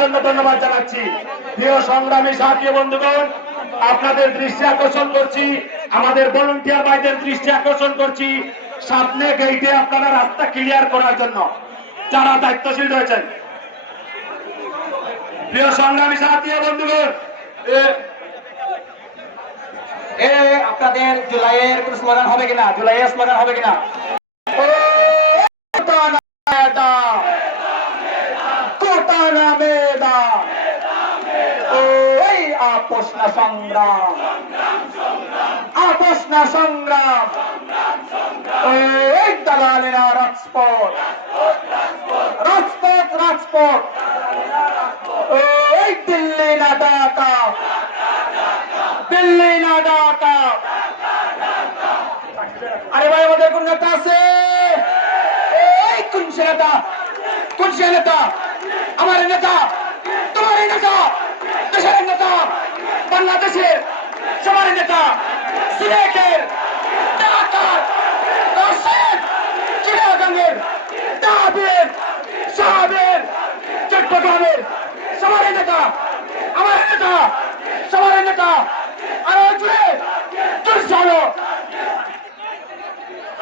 জন্য ধন্যবাদ জানাচ্ছি। প্রিয় সংগ্রামী সাথী বন্ধুগণ, আপনাদের দৃষ্টি আকর্ষণ করছি, আমাদের ভলেন্টিয়ার ভাইদের দৃষ্টি আকর্ষণ করছি। সামনে গেইটে আপনারা রাস্তা ক্লিয়ার করার জন্য যারা দায়িত্বশীল রয়েছেন। প্রিয় সংগ্রামী সাথী বন্ধুগণ আপনাদের জুলাইয়ের কোন স্লোগান হবে কিনা? জুলাইয়ের স্লোগান হবে কিনা? কোটানা সংগ্রাম। সংগ্রাম। দালালেরা রাজপথ। রাজপথ রাজপথ। দিল্লি না ঢাকা। দিল্লি না ঢাকা। আরে ভাই, আমাদের কোন নেতা আছে? এই কোন সে নেতা? কোন সে নেতা? আমার নেতা? দেশের নেতা, বাংলাদেশের সবার নেতা, সিলেটের ঢাকার রাজশাহীর সাহাবের, চট্টগ্রামের সবার নেতা, আমার নেতা, সবার নেতা, আরও জুড়ে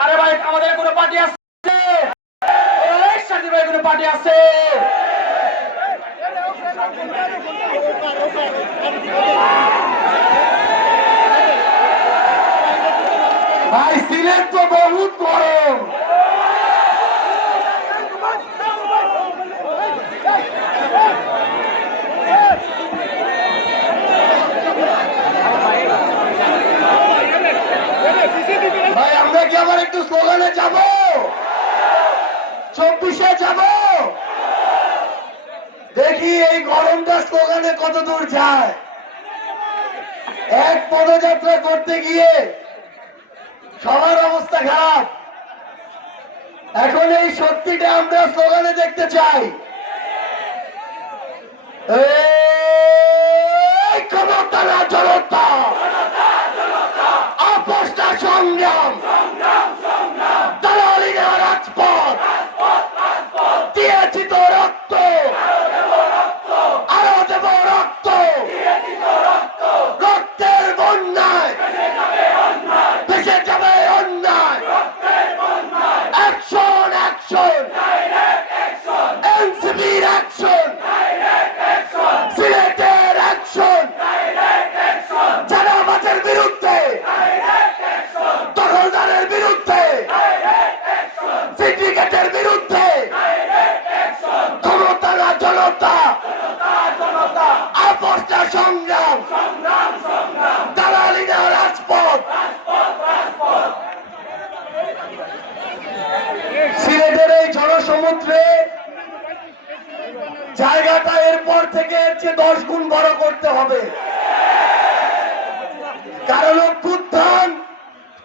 আরে ভাই, আমাদের কোনো পার্টি কোনো পার্টি আছে? ভাই, সিলেট তো বহুত গরম। আমরা কি আবার একটু স্লোগানে যাব? চব্বিশে যাব? দেখি এই গরমটা স্লোগানে কত দূর যায়? এক পদযাত্রা করতে গিয়ে সবার অবস্থা খারাপ। এখন এই সত্যিটা আমরা স্লোগানে দেখতে চাই। এই ক্ষমতা না, জনতা।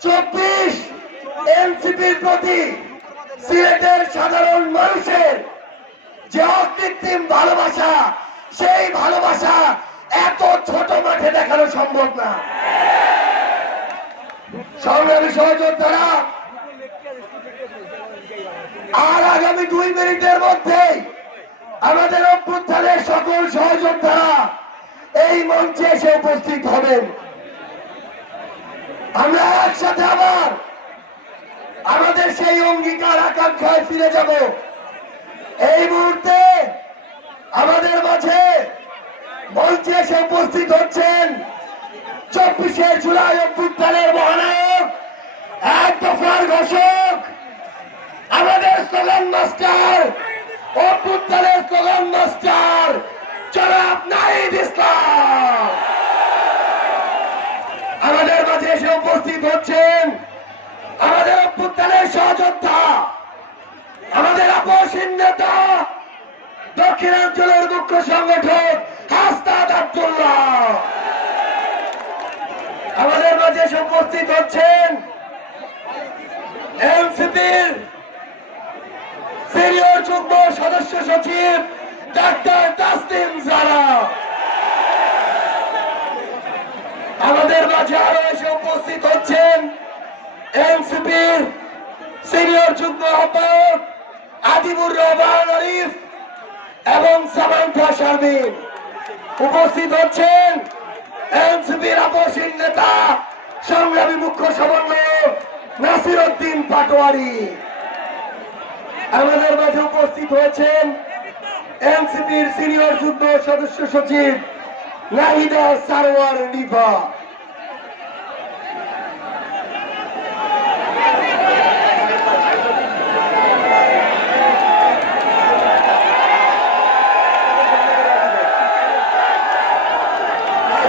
চব্বিশ এনসিপির প্রতি সিলেটের সাধারণ মানুষের যে অকৃত্রিম ভালোবাসা, সেই ভালোবাসা এত ছোট মাঠে দেখানো সম্ভব না। সংগ্রামী সহযোদ্ধারা, আর আগামী দুই মিনিটের মধ্যেই আমাদের অভ্যুত্থানের সকল সহযোদ্ধারা এই মঞ্চে এসে উপস্থিত হবেন। আমরা একসাথে আবার আমাদের সেই অঙ্গীকার, আকাঙ্ক্ষায় ফিরে যাব। এই মুহূর্তে আমাদের মাঝে মঞ্চে এসে উপস্থিত হচ্ছেন চব্বিশে জুলাই অভ্যুত্থানের মহানায়ক, এক দফার ঘোষক, আমাদের স্লোগান মাস্টার অভ্যুত্থানের স্লোগান মাস্টার জনাব নাহিদ ইসলাম আমাদের মাঝে এসে উপস্থিত হচ্ছেন আমাদের সহযোদ্ধা আমাদের আপসীন নেতা দক্ষিণাঞ্চলের মুখ্য সংগঠক হাস্তাদ আব্দুল্লাহ। আমাদের মাঝে উপস্থিত হচ্ছেন এনসিপির সিনিয়র যুগ্ম সদস্য সচিব ডাক্তার তাসলিম জারা। আমাদের মাঝে আরও এসে উপস্থিত হচ্ছেন এনসিপির সিনিয়র যুগ্ম আহ্বায়ক আদিবুর রহমান আরিফ এবং সামান্থা শারমিন উপস্থিত হচ্ছেন এনসিপির আপসীন নেতা, সংগ্রামী মুখ্য সমন্বয়ক নাসির উদ্দিন পাটোয়ারি। আমাদের মাঝে উপস্থিত হয়েছেন এনসিপির সিনিয়র যুগ্ম সদস্য সচিব নাহিদা সারোয়ার নিভা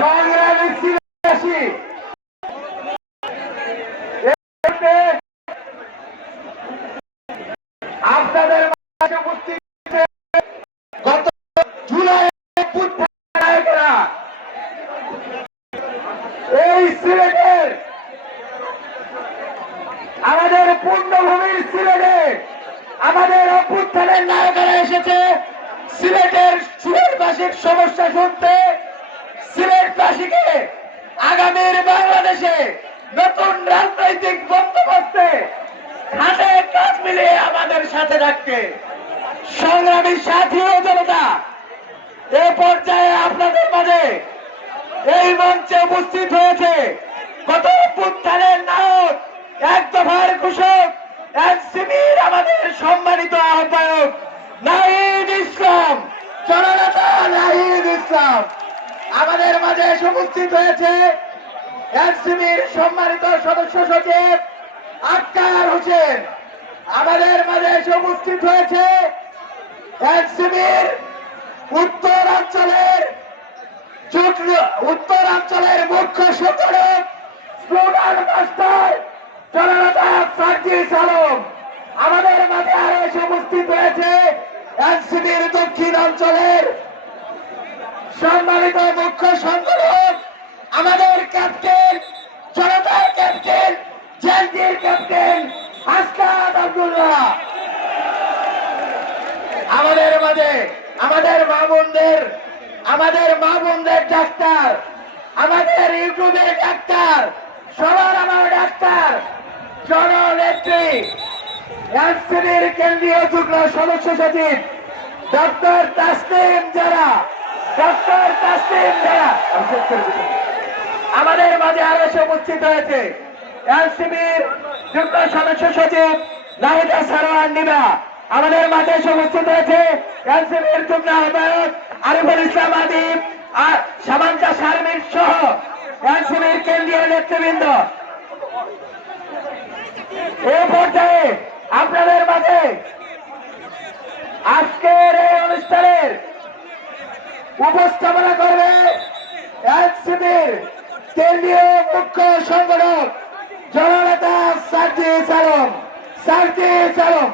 সংগ্রামী সিলেটবাসী, এই মুহূর্তে আপনাদের মাঝে উপস্থিত হয়েছে গত জুলাই অভ্যুত্থানের নায়কেরা। এই সিলেটের আমাদের পূর্ণভূমির সিলেটে আমাদের অভ্যুত্থানের নায়কেরা এসেছে সিলেটের সিলেটবাসীর সমস্যা শুনতে সিলেটবাসীকে আগামীর বাংলাদেশে নতুন রাজনৈতিক বন্দোবস্তে হাতে কাজ মিলিয়ে আমাদের সাথে রাখতে সংগ্রামী সাথী ও জনতা, এ পর্যায়ে আপনাদের মাঝে এই মঞ্চে উপস্থিত হয়েছে গত অভ্যুত্থানের নায়ক, এক দফার ঘোষক এনসিবির আমাদের সম্মানিত আহ্বায়ক নাহিদ ইসলাম। নাহিদ আমাদের মাঝে উপস্থিত হয়েছে সম্মানিত সদস্য সচিব আক্তার হোসেন। আমাদের মাঝে উপস্থিত হয়েছে উত্তরাঞ্চলের উত্তরাঞ্চলের মুখ্য সংগঠক স্লোগান মাস্টার জননেতা সার্জিস আলম। এনসিবির দক্ষিণ অঞ্চলের সম্মানিত মুখ্য সংগঠক, আমাদের ক্যাপ্টেন জনতার ক্যাপ্টেন জেলজির ক্যাপ্টেন হাসনাত আব্দুল্লাহ। আমাদের মাঝে, আমাদের মা বোনদের, আমাদের মা বোনদের ডাক্তার, আমাদের ইউটিউবের ডাক্তার, সবার আমার ডাক্তার, জননেত্রী এনসিবির কেন্দ্রীয় যুগ্ম সদস্য সচিব ডক্টর তাসলিম যারা, ডক্টর তাসলিম যারা। আমাদের মাঝে আরও এসে উপস্থিত হয়েছে। এনসিবির যুগ্ম সদস্য সচিব নাহিদা সারোয়ার নিবা। আমাদের মাঝে এসে উপস্থিত হয়েছে এনসিবির যুগ্ম আহ্বায়ক আরিফুল ইসলাম আদিব আর সামান্তা শারমিন সহ এনসিবির কেন্দ্রীয় নেতৃবৃন্দ। এই পর্যায়ে আপনাদের মাঝে আজকের এই অনুষ্ঠানের উপস্থাপনা করবে এনসিবির কেন্দ্রীয় মুখ্য সংগঠক জননেতা সার্জিস আলম সার্জিস আলম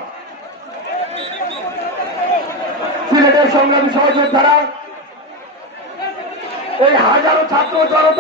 সিলেটের সংগ্রামী সহযোগ ধারা এই হাজারো ছাত্র জনতা